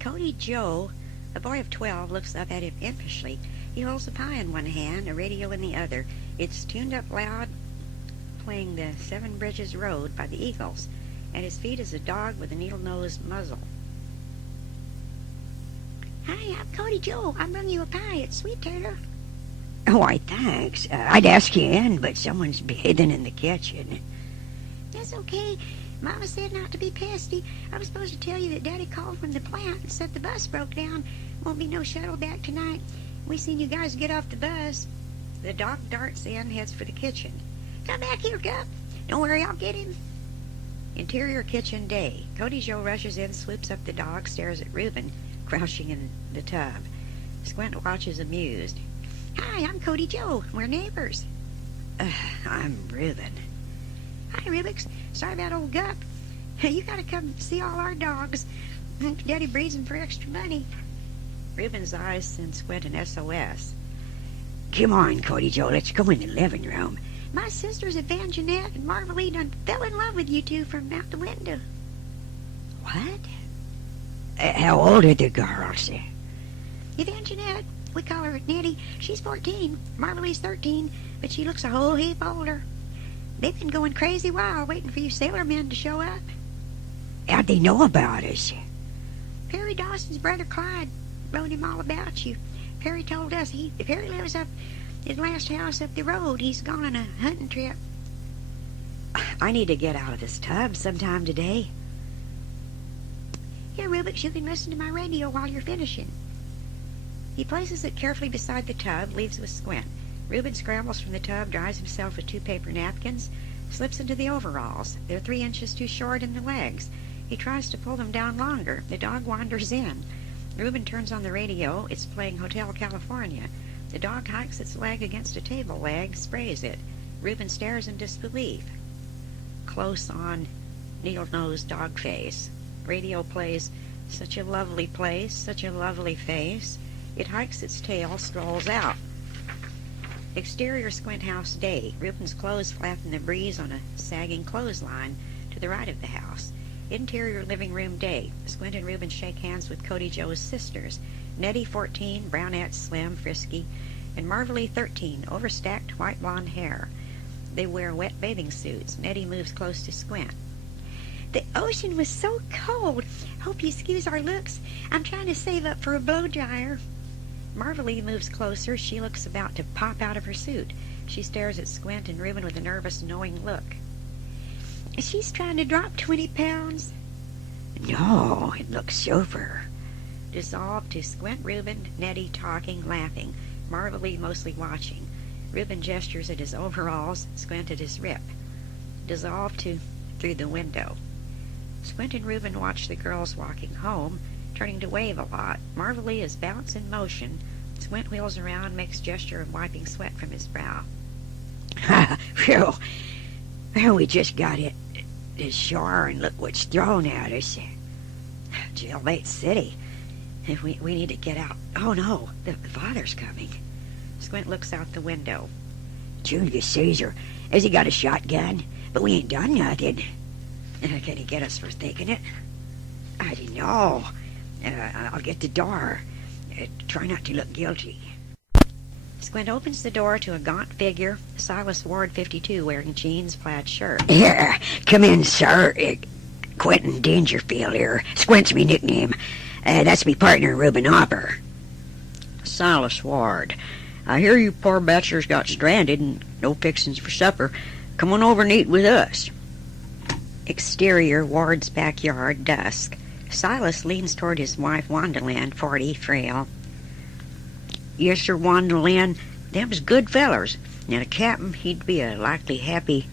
Cody Joe, a boy of 12, looks up at him impishly. He holds a pie in one hand, a radio in the other. It's tuned up loud, playing the Seven Bridges Road by the Eagles. At his feet is a dog with a needle-nosed muzzle. Hi, I'm Cody Joe. I bring you a pie. It's sweet, Taylor. Why, thanks. I'd ask you in, but someone's bathing in the kitchen. That's okay. Mama said not to be pesty. I was supposed to tell you that Daddy called from the plant and said the bus broke down. Won't be no shuttle back tonight. We seen you guys get off the bus. The dog darts in, heads for the kitchen. Come back here, Gup. Don't worry, I'll get him. Interior kitchen day. Cody Joe rushes in, swoops up the dog, stares at Reuben, crouching in the tub. Squint watches amused. Hi, I'm Cody Joe. We're neighbors. I'm Reuben. Hi, Rubix. Sorry about old Gup. You gotta come see all our dogs. Daddy breeds them for extra money. Reuben's eyes send Squint an SOS. Come on, Cody Joe, let's go in the living room. My sisters Evangeline and Marveline done fell in love with you two from out the window. What? How old are the girls? Evangeline, we call her Nettie. She's 14. Marveline's 13, but she looks a whole heap older. They've been going crazy wild waiting for you sailor men to show up. How'd they know about us? Perry Dawson's brother Clyde wrote him all about you. Perry told us Perry lives up his last house up the road. He's gone on a hunting trip. I need to get out of this tub sometime today. Here, Rubix, you can listen to my radio while you're finishing. He places it carefully beside the tub, leaves with Squint. Reuben scrambles from the tub, dries himself with 2 paper napkins, slips into the overalls. They're 3 inches too short in the legs. He tries to pull them down longer. The dog wanders in. Reuben turns on the radio. It's playing Hotel California. The dog hikes its leg against a table leg, sprays it. Reuben stares in disbelief. Close on, needle-nosed dog face. Radio plays, such a lovely place, such a lovely face. It hikes its tail, strolls out. Exterior Squint house day. Reuben's clothes flap in the breeze on a sagging clothesline to the right of the house. Interior living room day. Squint and Reuben shake hands with Cody Joe's sisters. Nettie, 14, brownette, slim, frisky, and Marvelly, 13, overstacked white blonde hair. They wear wet bathing suits. Nettie moves close to Squint. The ocean was so cold. Hope you excuse our looks. I'm trying to save up for a blow dryer. Marvelly moves closer. She looks about to pop out of her suit. She stares at Squint and Reuben with a nervous, knowing look. She's trying to drop 20 pounds. No, it looks super. Dissolved to Squint, Reuben, Nettie talking, laughing. Marvelly mostly watching. Reuben gestures at his overalls, Squint at his rip. Dissolved to through the window. Squint and Reuben watch the girls walking home, turning to wave a lot. Marvelly is bounce in motion. Squint wheels around, makes gesture of wiping sweat from his brow. Phew. Well, we just got it ashore, and look what's thrown at us. Jailbait City. We need to get out. Oh, no, the father's coming. Squint looks out the window. Julius Caesar, has he got a shotgun? But we ain't done nothing. Can he get us for thinking it? I don't know. I'll get the door. Try not to look guilty. Squint opens the door to a gaunt figure, Silas Ward, 52, wearing jeans, plaid shirt. Here, come in, sir. Quentin Dangerfield here. Squint's me nickname. That's me partner, Reuben Hopper. Silas Ward. I hear you poor bachelors got stranded and no fixings for supper. Come on over and eat with us. Exterior, Ward's backyard, dusk. Silas leans toward his wife, Wandalyn, 40, frail. Yes, sir, Wandalyn. Them's good fellers. Now, the cap'n, he'd be a likely happy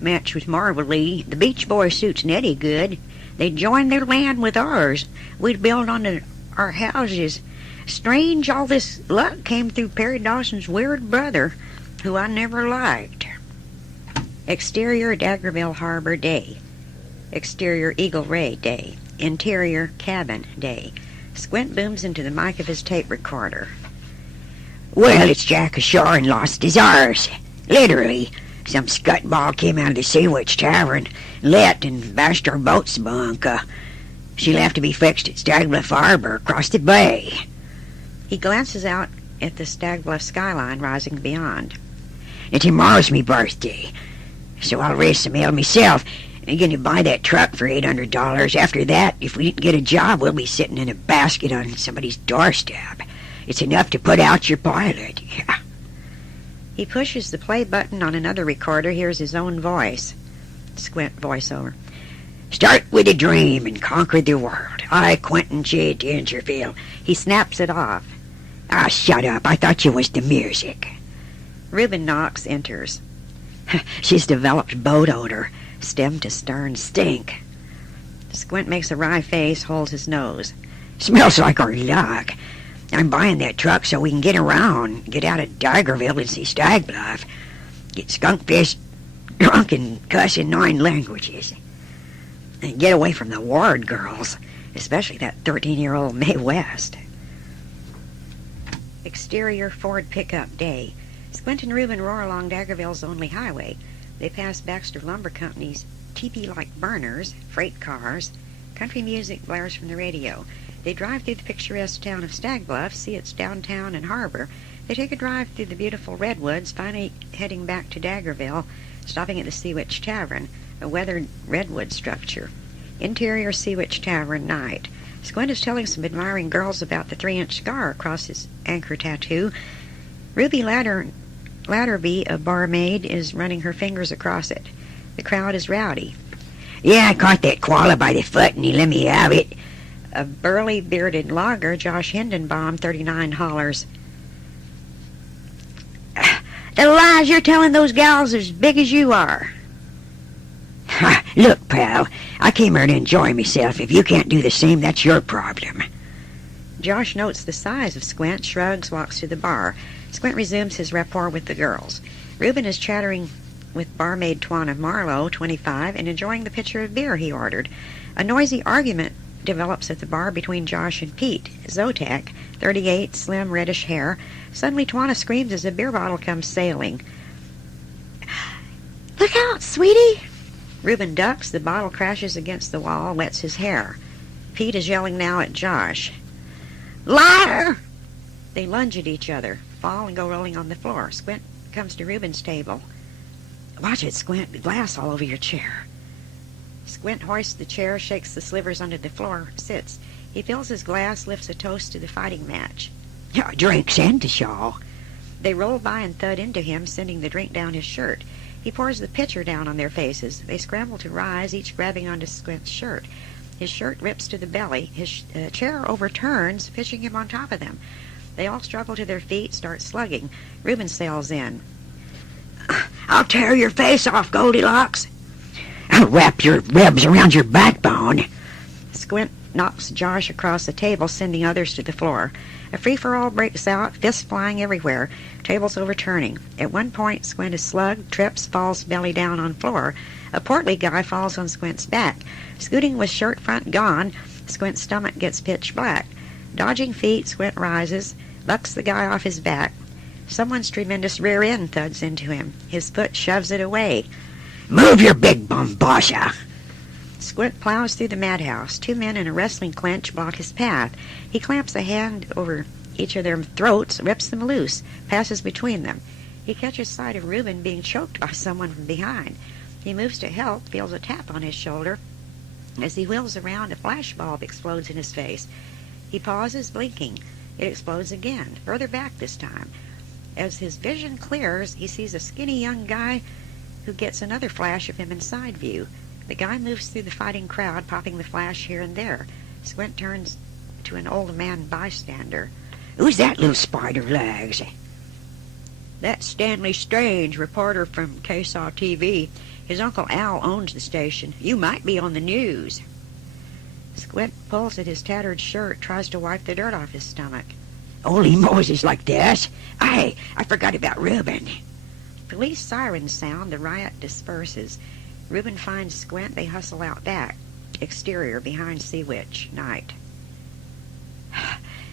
match with Marvelly. The Beach Boy suits Nettie good. They'd join their land with ours. We'd build on our houses. Strange all this luck came through Perry Dawson's weird brother, who I never liked. Exterior, Daggerville Harbor day. Exterior, Eagle Ray day. Interior, cabin day. Squint booms into the mic of his tape recorder. Well, it's Jack ashore and lost his arse. Literally. Some scuttball came out of the Sea Witch Tavern, lit, and bashed our boat's bunk. She'll have to be fixed at Stagbluff Harbor across the bay. He glances out at the Stagbluff skyline rising beyond. And tomorrow's me birthday, so I'll raise some ale myself. I'm going to buy that truck for $800. After that, if we didn't get a job, we'll be sitting in a basket on somebody's doorstep. It's enough to put out your pilot. Yeah. He pushes the play button on another recorder, hears his own voice. Squint voiceover. Start with a dream and conquer the world. I, Quentin J. Dangerfield. He snaps it off. Ah, shut up. I thought you was the music. Reuben Knox enters. She's developed boat odor. Stem to stern stink. Squint makes a wry face, holds his nose. Smells like our luck. I'm buying that truck so we can get around, get out of Daggerville and see Stagbluff, get skunk-fished, drunk, and cuss in 9 languages, and get away from the Ward girls, especially that 13-year-old Mae West. Exterior Ford pickup day. Squint and Reuben roar along Daggerville's only highway. They pass Baxter Lumber Company's teepee-like burners, freight cars. Country music blares from the radio. They drive through the picturesque town of Stagbluff, see its downtown and harbor. They take a drive through the beautiful redwoods, finally heading back to Daggerville, stopping at the Sea Witch Tavern, a weathered redwood structure. Interior Sea Witch Tavern night. Squint is telling some admiring girls about the 3-inch scar across his anchor tattoo. Ruby Latterby, a barmaid, is running her fingers across it. The crowd is rowdy. Yeah, I caught that koala by the foot and he let me have it. A burly, bearded logger, Josh Hindenbaum, 39, hollers. The lies you're telling those gals as big as you are. Look, pal, I came here to enjoy myself. If you can't do the same, that's your problem. Josh notes the size of Squint, shrugs, walks to the bar. Squint resumes his rapport with the girls. Reuben is chattering with barmaid Twana Marlowe, 25, and enjoying the pitcher of beer he ordered. A noisy argument develops at the bar between Josh and Pete. Zotac, 38, slim, reddish hair. Suddenly Twana screams as a beer bottle comes sailing. Look out, sweetie! Reuben ducks, the bottle crashes against the wall, wets his hair. Pete is yelling now at Josh. Liar! They lunge at each other, fall and go rolling on the floor. Squint comes to Reuben's table. Watch it, Squint. The glass all over your chair. Squint hoists the chair, shakes the slivers onto the floor, sits. He fills his glass, lifts a toast to the fighting match. Drinks and to show. They roll by and thud into him, sending the drink down his shirt. He pours the pitcher down on their faces. They scramble to rise, each grabbing onto Squint's shirt. His shirt rips to the belly. His chair overturns, pitching him on top of them. They all struggle to their feet, start slugging. Reuben sails in. I'll tear your face off, Goldilocks. I'll wrap your ribs around your backbone. Squint knocks Josh across the table, sending others to the floor. A free-for-all breaks out, fists flying everywhere, tables overturning. At one point, Squint is slugged, trips, falls belly down on floor. A portly guy falls on Squint's back. Scooting with shirt front gone, Squint's stomach gets pitch black. Dodging feet, Squint rises, bucks the guy off his back. Someone's tremendous rear end thuds into him. His foot shoves it away. Move your big bombasha. Squint plows through the madhouse. 2 men in a wrestling clinch block his path. He clamps a hand over each of their throats, rips them loose, passes between them. He catches sight of Reuben being choked by someone from behind. He moves to help, feels a tap on his shoulder. As he wheels around, a flashbulb explodes in his face. He pauses, blinking. It explodes again, further back this time. As his vision clears, he sees a skinny young guy who gets another flash of him in side view. The guy moves through the fighting crowd, popping the flash here and there. Squint turns to an old man bystander. Who's that little spider legs? That's Stanley Strange, reporter from KSAW TV. His Uncle Al owns the station. You might be on the news. Squint pulls at his tattered shirt, tries to wipe the dirt off his stomach. Holy Moses, like this? I forgot about Reuben. Police sirens sound, the riot disperses. Reuben finds Squint, they hustle out back. Exterior, behind Sea Witch, night.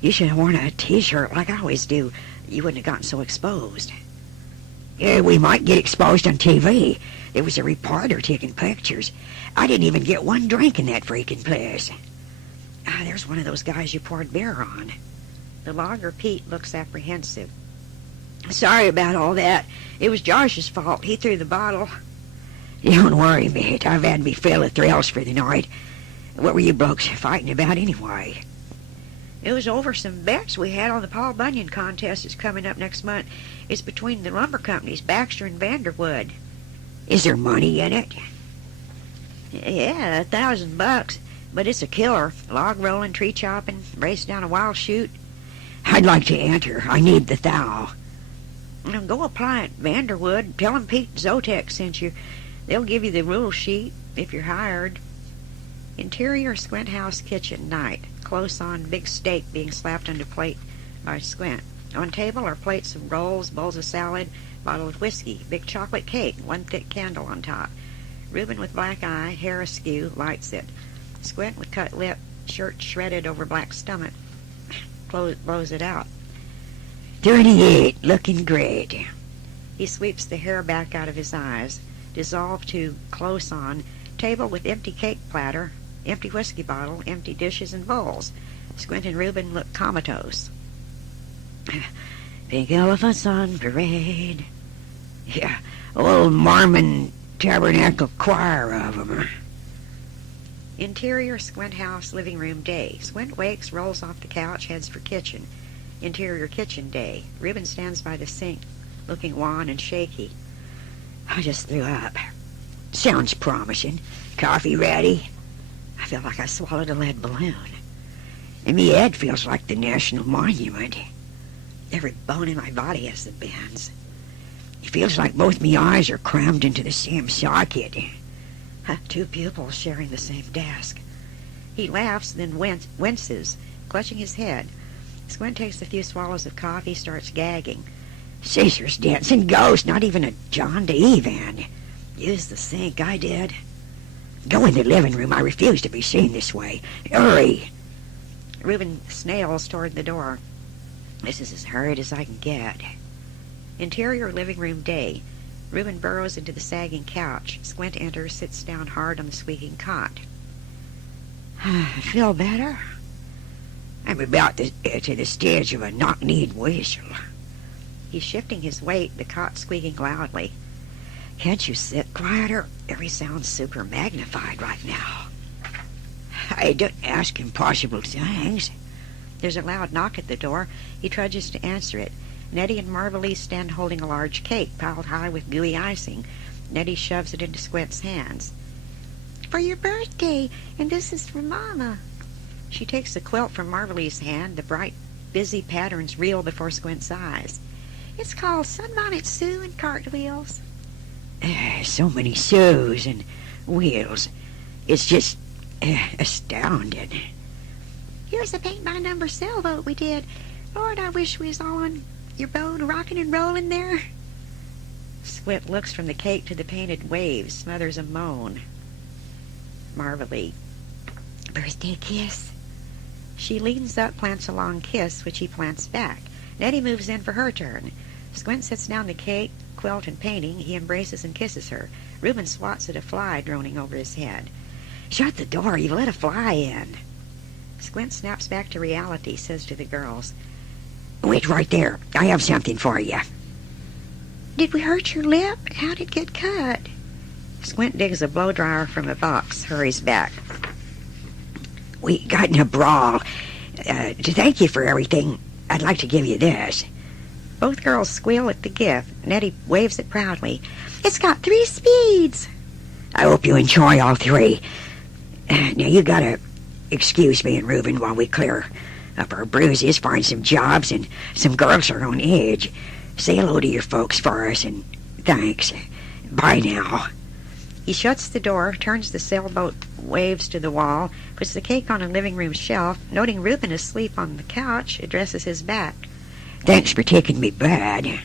You should have worn a t-shirt like I always do. You wouldn't have gotten so exposed. Yeah, we might get exposed on TV. There was a reporter taking pictures. I didn't even get one drink in that freaking place. There's one of those guys you poured beer on. The logger Pete looks apprehensive. Sorry about all that. It was Josh's fault. He threw the bottle. Don't worry, mate. I've had me fill of thrills for the night. What were you blokes fighting about anyway? It was over some bets we had on the Paul Bunyan contest that's coming up next month. It's between the lumber companies, Baxter and Vanderwood. Is there money in it? Yeah, $1,000, but it's a killer. Log rolling, tree chopping, race down a wild chute. I'd like to enter. I need the thou. Now go apply at Vanderwood. Tell 'em Pete Zotek sent you. They'll give you the rule sheet if you're hired. Interior Squint House kitchen, night. Close on, big steak being slapped onto plate by Squint. On table are plates of rolls, bowls of salad, bottle of whiskey, big chocolate cake, one thick candle on top. Reuben with black eye, hair askew, lights it. Squint with cut lip, shirt shredded over black stomach, blows it out. 38, looking great. He sweeps the hair back out of his eyes. Dissolved to close on, table with empty cake platter, empty whiskey bottle, empty dishes and bowls. Squint and Reuben look comatose. Pink elephants on parade. Yeah, old Mormon tabernacle choir of 'em. Interior Squint House living room day. Squint wakes, rolls off the couch, heads for kitchen. Interior kitchen day. Reuben stands by the sink, looking wan and shaky. I just threw up. Sounds promising. Coffee ready? I feel like I swallowed a lead balloon. And me head feels like the national monument. Every bone in my body has the bends. It feels like both me eyes are crammed into the same socket. Two pupils sharing the same desk. He laughs, then winces, clutching his head. Squint takes a few swallows of coffee, starts gagging. Caesar's dancing ghost, not even a John DeE van. Use the sink, I did. Go in the living room. I refuse to be seen this way. Hurry. Reuben snails toward the door. This is as hurried as I can get. Interior living room day. Reuben burrows into the sagging couch. Squint enters, sits down hard on the squeaking cot. Feel better? I'm about to the stage of a knock-kneed whistle. He's shifting his weight, the cot squeaking loudly. Can't you sit quieter? Every sound's super magnified right now. I don't ask impossible things. There's a loud knock at the door. He trudges to answer it. Nettie and Marvelise stand holding a large cake piled high with gooey icing. Nettie shoves it into Squint's hands. For your birthday, and this is for Mama. She takes the quilt from Marvelise's hand. The bright, busy patterns reel before Squint's eyes. It's called Sunbonnet Sue and Cartwheels. So many Sues and wheels. It's just astounding. Here's a paint-by-number sailboat we did. Lord, I wish we was all on your boat, rocking and rolling there. Squint looks from the cake to the painted waves, smothers a moan. Marvelise. Birthday kiss. She leans up, plants a long kiss, which he plants back. Nettie moves in for her turn. Squint sets down the cake, quilt, and painting. He embraces and kisses her. Reuben swats at a fly droning over his head. Shut the door. You've let a fly in. Squint snaps back to reality, says to the girls. Wait right there. I have something for you. Did we hurt your lip? How'd it get cut? Squint digs a blow dryer from a box, hurries back. We got in a brawl. To thank you for everything, I'd like to give you this. Both girls squeal at the gift. Nettie waves it proudly. It's got 3 speeds. I hope you enjoy all 3. Now you gotta excuse me and Reuben while we clear up our bruises, find some jobs, and some girls are on edge. Say hello to your folks for us, and thanks. Bye now. He shuts the door, turns the sailboat waves to the wall, puts the cake on a living room shelf, noting Reuben asleep on the couch, addresses his back. Thanks for taking me bad.